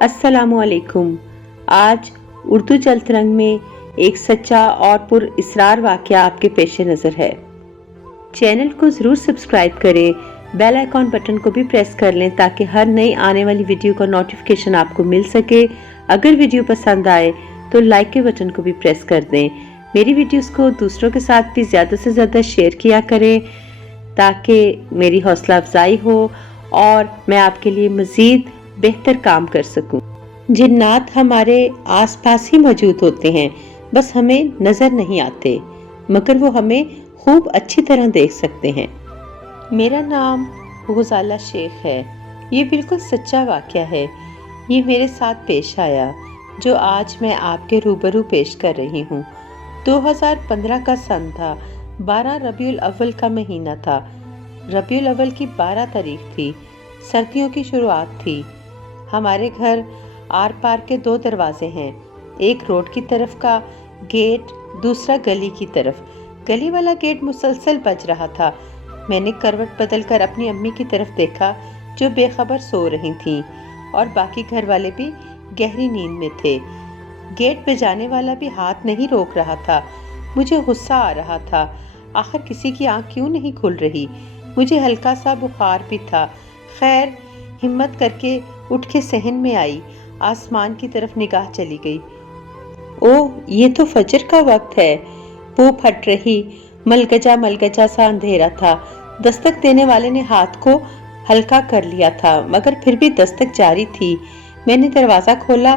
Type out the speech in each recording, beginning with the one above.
अस्सलामु अलैकुम। आज उर्दू चलत रंग में एक सच्चा और पुरइसरार वाक़या आपके पेश नज़र है। चैनल को ज़रूर सब्सक्राइब करें, बेल आइकॉन बटन को भी प्रेस कर लें ताकि हर नई आने वाली वीडियो का नोटिफिकेशन आपको मिल सके। अगर वीडियो पसंद आए तो लाइक के बटन को भी प्रेस कर दें। मेरी वीडियोस को दूसरों के साथ भी ज़्यादा से ज़्यादा शेयर किया करें ताकि मेरी हौसला अफजाई हो और मैं आपके लिए मज़ीद बेहतर काम कर सकूं। जिन्नात हमारे आसपास ही मौजूद होते हैं, बस हमें नजर नहीं आते, मगर वो हमें खूब अच्छी तरह देख सकते हैं। मेरा नाम गुजाला शेख है। ये बिल्कुल सच्चा वाक़या है। ये मेरे साथ पेश आया जो आज मैं आपके रूबरू पेश कर रही हूँ। 2015 का सन था। 12 रबीउल अव्वल का महीना था। रबीउल अव्वल की 12 तारीख थी। सर्दियों की शुरुआत थी। हमारे घर आर पार के 2 दरवाजे हैं, एक रोड की तरफ का गेट, दूसरा गली की तरफ। गली वाला गेट मुसलसल बज रहा था। मैंने करवट बदल कर अपनी अम्मी की तरफ देखा जो बेखबर सो रही थीं और बाकी घर वाले भी गहरी नींद में थे। गेट बजाने वाला भी हाथ नहीं रोक रहा था। मुझे गुस्सा आ रहा था, आखिर किसी की आंख क्यों नहीं खुल रही। मुझे हल्का सा बुखार भी था। खैर, हिम्मत करके उठ के सहन में आई। आसमान की तरफ निगाह चली गई। ओह, ये तो फजर का वक्त है। वो फट रही मलगजा सा अंधेरा था। दस्तक देने वाले ने हाथ को हल्का कर लिया था, मगर फिर भी दस्तक जारी थी। मैंने दरवाजा खोला।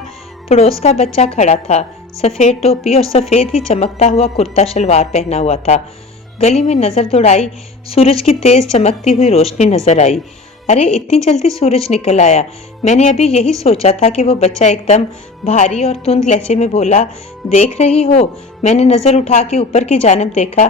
पड़ोस का बच्चा खड़ा था। सफेद टोपी और सफेद ही चमकता हुआ कुर्ता शलवार पहना हुआ था। गली में नजर दौड़ाई, सूरज की तेज चमकती हुई रोशनी नजर आई। अरे, इतनी जल्दी सूरज निकल आया। मैंने अभी यही सोचा था कि वो बच्चा एकदम भारी और तुंद लहजे में बोला, देख रही हो? मैंने नजर उठा के ऊपर की जानिब देखा।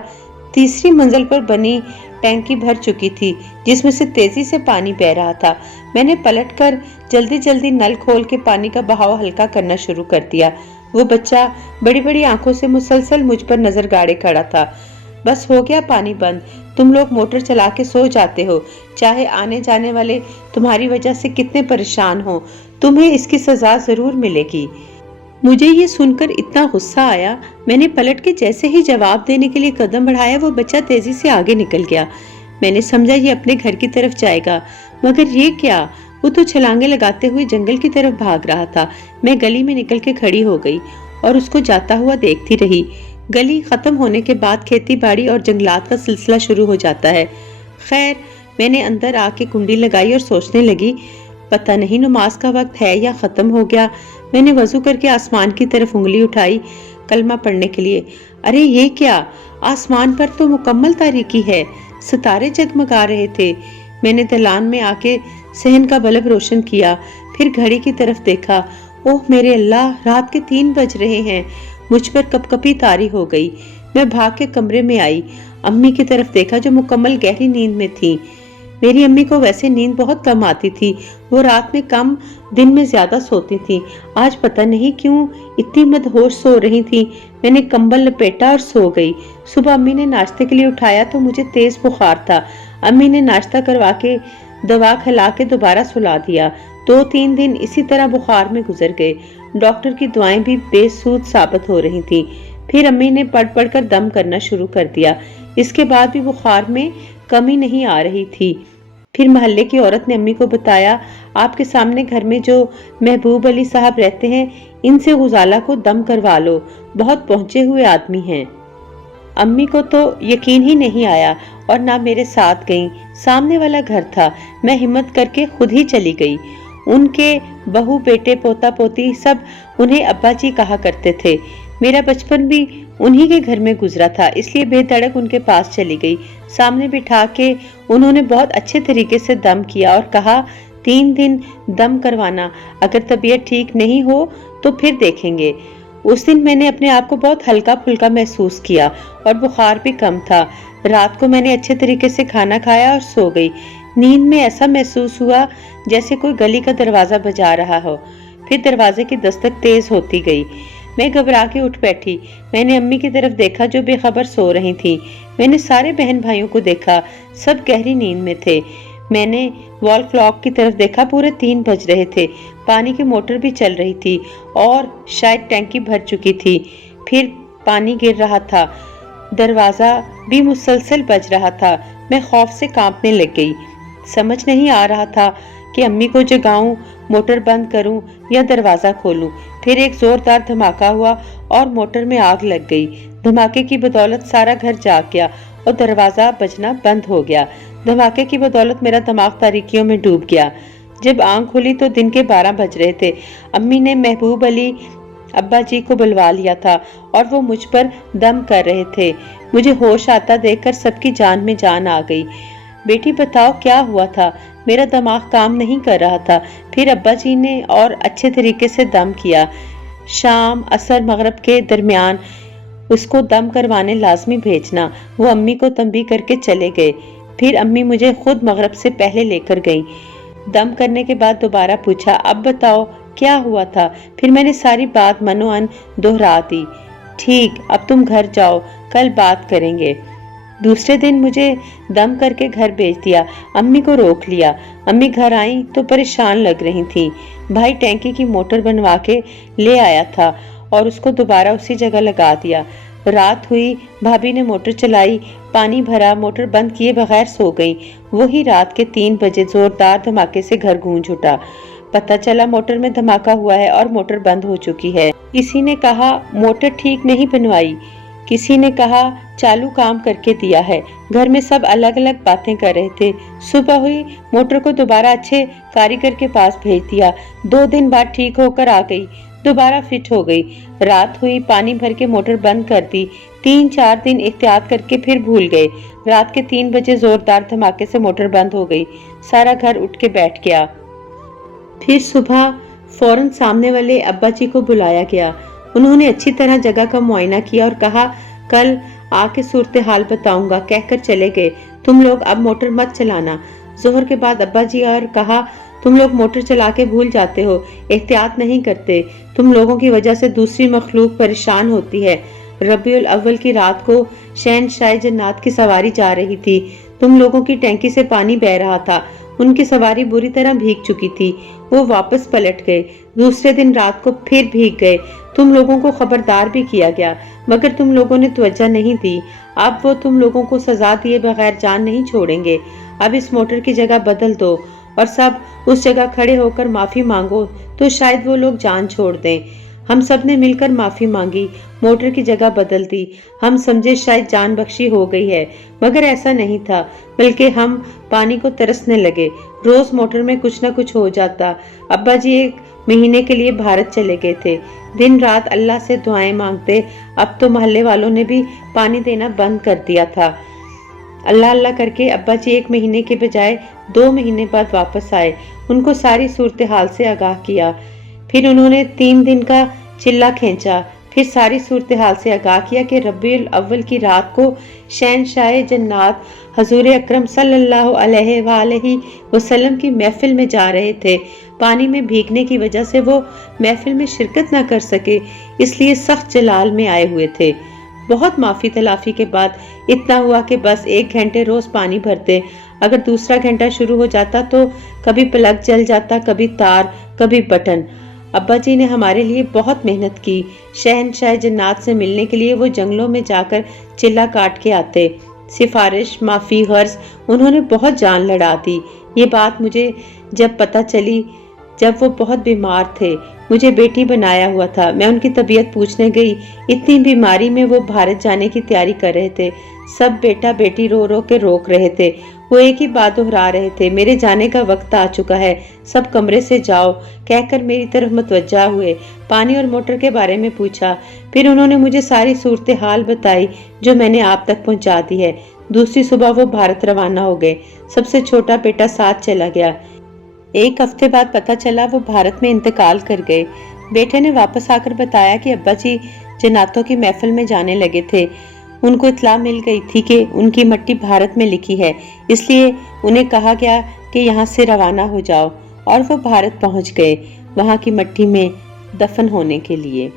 तीसरी मंजिल पर बनी टैंकी भर चुकी थी, जिसमें से तेजी से पानी बह रहा था। मैंने पलटकर जल्दी जल्दी नल खोल के पानी का बहाव हल्का करना शुरू कर दिया। वो बच्चा बड़ी बड़ी आंखों से मुसलसल मुझ पर नजर गाड़े खड़ा था। बस हो गया पानी बंद। तुम लोग मोटर चला के सो जाते हो, चाहे आने जाने वाले तुम्हारी वजह से कितने परेशान हो। तुम्हें इसकी सजा जरूर मिलेगी। मुझे ये सुनकर इतना गुस्सा आया, मैंने पलट के जैसे ही जवाब देने के लिए कदम बढ़ाया, वो बच्चा तेजी से आगे निकल गया। मैंने समझा ये अपने घर की तरफ जाएगा, मगर ये क्या, वो तो छलांगे लगाते हुए जंगल की तरफ भाग रहा था। मैं गली में निकल के खड़ी हो गई और उसको जाता हुआ देखती रही। गली खत्म होने के बाद खेती बाड़ी और जंगलात का सिलसिला शुरू हो जाता है। खैर, मैंने अंदर आके कुंडी लगाई और सोचने लगी, पता नहीं नमाज का वक्त है या खत्म हो गया। मैंने वजू करके आसमान की तरफ उंगली उठाई कलमा पढ़ने के लिए। अरे ये क्या, आसमान पर तो मुकम्मल तारीकी है, सितारे जगमगा रहे थे। मैंने दलान में आके सहन का बल्ब रोशन किया, फिर घड़ी की तरफ देखा। ओह मेरे अल्लाह, रात के 3 बज रहे हैं। मुझ पर कपकपी तारी हो गई। मैं भाग के कमरे में आई, अम्मी की तरफ देखा जो मुकम्मल गहरी नींद में थी। मेरी अम्मी को वैसे नींद बहुत कम आती थी। वो रात में कम, दिन में ज्यादा सोती थी। आज पता नहीं क्यों इतनी मदहोश सो रही थी। मैंने कंबल लपेटा और सो गई। सुबह अम्मी ने नाश्ते के लिए उठाया तो मुझे तेज बुखार था। अम्मी ने नाश्ता करवा के दवा खिला के दोबारा सुला दिया। 2-3 दिन इसी तरह बुखार में गुजर गए। डॉक्टर की दवाएं भी बेसूद साबित हो रही थी। फिर अम्मी ने पढ़ कर दम करना शुरू कर दिया। इसके बाद भी बुखार में कमी नहीं आ रही थी। फिर मोहल्ले की औरत ने अम्मी को बताया, आपके सामने घर में जो महबूब अली साहब रहते हैं, इनसे गुजाला को दम करवा लो, बहुत पहुंचे हुए आदमी हैं। अम्मी को तो यकीन ही नहीं आया और ना मेरे साथ गईं। सामने वाला घर था। मैं हिम्मत करके खुद ही चली गई। उनके बहू बेटे पोता पोती सब उन्हें अब्बा जी कहा करते थे। मेरा बचपन भी उन्हीं के घर में गुजरा था, इसलिए बेधड़क उनके पास चली गई। सामने बिठा के उन्होंने बहुत अच्छे तरीके से दम किया और कहा, 3 दिन दम करवाना, अगर तबीयत ठीक नहीं हो तो फिर देखेंगे। उस दिन मैंने अपने आप को बहुत हल्का फुल्का महसूस किया और बुखार भी कम था। रात को मैंने अच्छे तरीके से खाना खाया और सो गई। नींद में ऐसा महसूस हुआ जैसे कोई गली का दरवाजा बजा रहा हो। फिर दरवाजे की दस्तक तेज होती गई। मैं घबरा के उठ बैठी। मैंने अम्मी की तरफ देखा जो बेखबर सो रही थी। मैंने सारे बहन भाइयों को देखा, सब गहरी नींद में थे। میں نے वॉल क्लॉक की तरफ देखा, पूरे 3 बज रहे थे। पानी की मोटर भी चल रही थी और शायद टैंकी भर चुकी थी। फिर पानी गिर रहा था, दरवाजा भी मुसलसल बज रहा था। मैं खौफ से कांपने लग गई। समझ नहीं आ रहा था कि अम्मी को जगाऊं, मोटर बंद करूं या दरवाजा खोलूं। फिर एक जोरदार धमाका हुआ और मोटर में आग लग गई। धमाके की बदौलत सारा घर जाग गया और दरवाजा बजना बंद हो गया। धमाके की बदौलत मेरा दिमाग तारीकियों में डूब गया। जब आंख खुली तो दिन के 12 बज रहे थे। अम्मी ने महबूब अली अब्बा जी को बुलवा लिया था और वो मुझ पर दम कर रहे थे। मुझे होश आता देखकर सबकी जान में जान आ गई। बेटी बताओ क्या हुआ था? मेरा दिमाग काम नहीं कर रहा था। फिर अब्बा जी ने और अच्छे तरीके से दम किया। शाम असर मगरिब के दरमियान उसको दम करवाने लाजमी भेजना। वो अम्मी को तंबीह करके चले गए। फिर अम्मी मुझे खुद मगरिब से पहले लेकर गई। दम करने के बाद दोबारा पूछा, अब बताओ क्या हुआ था? फिर मैंने सारी बात मनोअन दोहरा दी। ठीक, अब तुम घर जाओ, कल बात करेंगे। दूसरे दिन मुझे दम करके घर भेज दिया। अम्मी को रोक लिया। अम्मी घर आई तो परेशान लग रही थी। भाई टैंकी की मोटर बनवा के ले आया था और उसको दोबारा उसी जगह लगा दिया। रात हुई, भाभी ने मोटर चलाई, पानी भरा, मोटर बंद किए बगैर सो गई। वही रात के 3 बजे जोरदार धमाके से घर गूंज उठा। पता चला मोटर में धमाका हुआ है और मोटर बंद हो चुकी है। किसी ने कहा मोटर ठीक नहीं बनवाई, किसी ने कहा चालू काम करके दिया है। घर में सब अलग अलग बातें कर रहे थे। सुबह हुई, मोटर को दोबारा अच्छे कारीगर के पास भेज दिया। 2 दिन बाद ठीक होकर आ गई, दोबारा फिट हो गई। रात हुई, पानी भर के मोटर बंद कर दी। 3-4 दिन एहतियात करके फिर भूल गए। रात के 3 बजे जोरदार धमाके से मोटर बंद हो गई। सारा घर उठ के बैठ गया। फिर सुबह फौरन सामने वाले अब्बा जी को बुलाया गया। उन्होंने अच्छी तरह जगह का मुआयना किया और कहा कल आके सूरत हाल बताऊंगा, कहकर चले गए। तुम लोग अब मोटर मत चलाना। जोहर के बाद अब्बा जी और कहा तुम लोग मोटर चला के भूल जाते हो, एहतियात नहीं करते। तुम लोगों की वजह से दूसरी मखलूक परेशान होती है। रबीउल अव्वल की रात को शहनशाह जन्नात की सवारी जा रही थी। तुम लोगों की टैंकी से पानी बह रहा था। उनकी सवारी बुरी तरह भीग चुकी थी। वो वापस पलट गए। दूसरे दिन रात को फिर भीग गए। तुम लोगों को खबरदार भी किया गया, मगर तुम लोगों ने तवज्जो नहीं दी। अब वो तुम लोगों को सजा दिए बगैर जान नहीं छोड़ेंगे। अब इस मोटर की जगह बदल दो और सब उस जगह खड़े होकर माफी मांगो तो शायद वो लोग जान छोड़ दें। हम सब ने मिलकर माफी मांगी, मोटर की जगह बदल दी। हम समझे शायद जान बख्शी हो गई है, मगर ऐसा नहीं था, बल्कि हम पानी को तरसने लगे। रोज मोटर में कुछ न कुछ हो जाता। अब्बा जी 1 महीने के लिए भारत चले गए थे। दिन रात अल्लाह से दुआएं मांगते। अब तो मोहल्ले वालों ने भी पानी देना बंद कर दिया था। अल्लाह अल्लाह करके अब्बा जी 1 महीने के बजाय 2 महीने बाद वापस आए। उनको सारी सूरत हाल से आगाह किया। फिर उन्होंने 3 दिन का चिल्ला खींचा। फिर सारी सूरत हाल से आगाह किया कि रबीउल अव्वल की रात को शहनशाह जन्नात हजूर अकरम सल्लल्लाहु अलैहि वसल्लम की महफिल में जा रहे थे। पानी में भीगने की वजह से वो महफिल में शिरकत न कर सके, इसलिए सख्त जलाल में आए हुए थे। बहुत माफी तलाफी के बाद इतना हुआ कि बस 1 घंटे रोज पानी भरते। अगर दूसरा घंटा शुरू हो जाता तो कभी प्लग जल जाता, कभी तार, कभी बटन। अब्बा जी ने हमारे लिए बहुत मेहनत की। शहनशाह जन्नात से मिलने के लिए वो जंगलों में जाकर चिल्ला काट के आते। सिफारिश, माफी, गर्ज, उन्होंने बहुत जान लड़ा दी। ये बात मुझे जब पता चली जब वो बहुत बीमार थे। मुझे बेटी बनाया हुआ था। मैं उनकी तबीयत पूछने गई। इतनी बीमारी में वो भारत जाने की तैयारी कर रहे थे। सब बेटा बेटी रो रो के रोक रहे थे। वो एक ही बात दोहरा रहे थे, मेरे जाने का वक्त आ चुका है, सब कमरे से जाओ, कहकर मेरी तरफ मुतवज्जा हुए। पानी और मोटर के बारे में पूछा। फिर उन्होंने मुझे सारी सूरत हाल बताई जो मैंने आप तक पहुंचा दी है। दूसरी सुबह वो भारत रवाना हो गए। सबसे छोटा बेटा साथ चला गया। 1 हफ्ते बाद पता चला वो भारत में इंतकाल कर गए। बेटे ने वापस आकर बताया कि अब्बा जी जन्नातों की महफिल में जाने लगे थे। उनको इत्तला मिल गई थी कि उनकी मट्टी भारत में लिखी है, इसलिए उन्हें कहा गया कि यहाँ से रवाना हो जाओ, और वो भारत पहुँच गए वहाँ की मट्टी में दफन होने के लिए।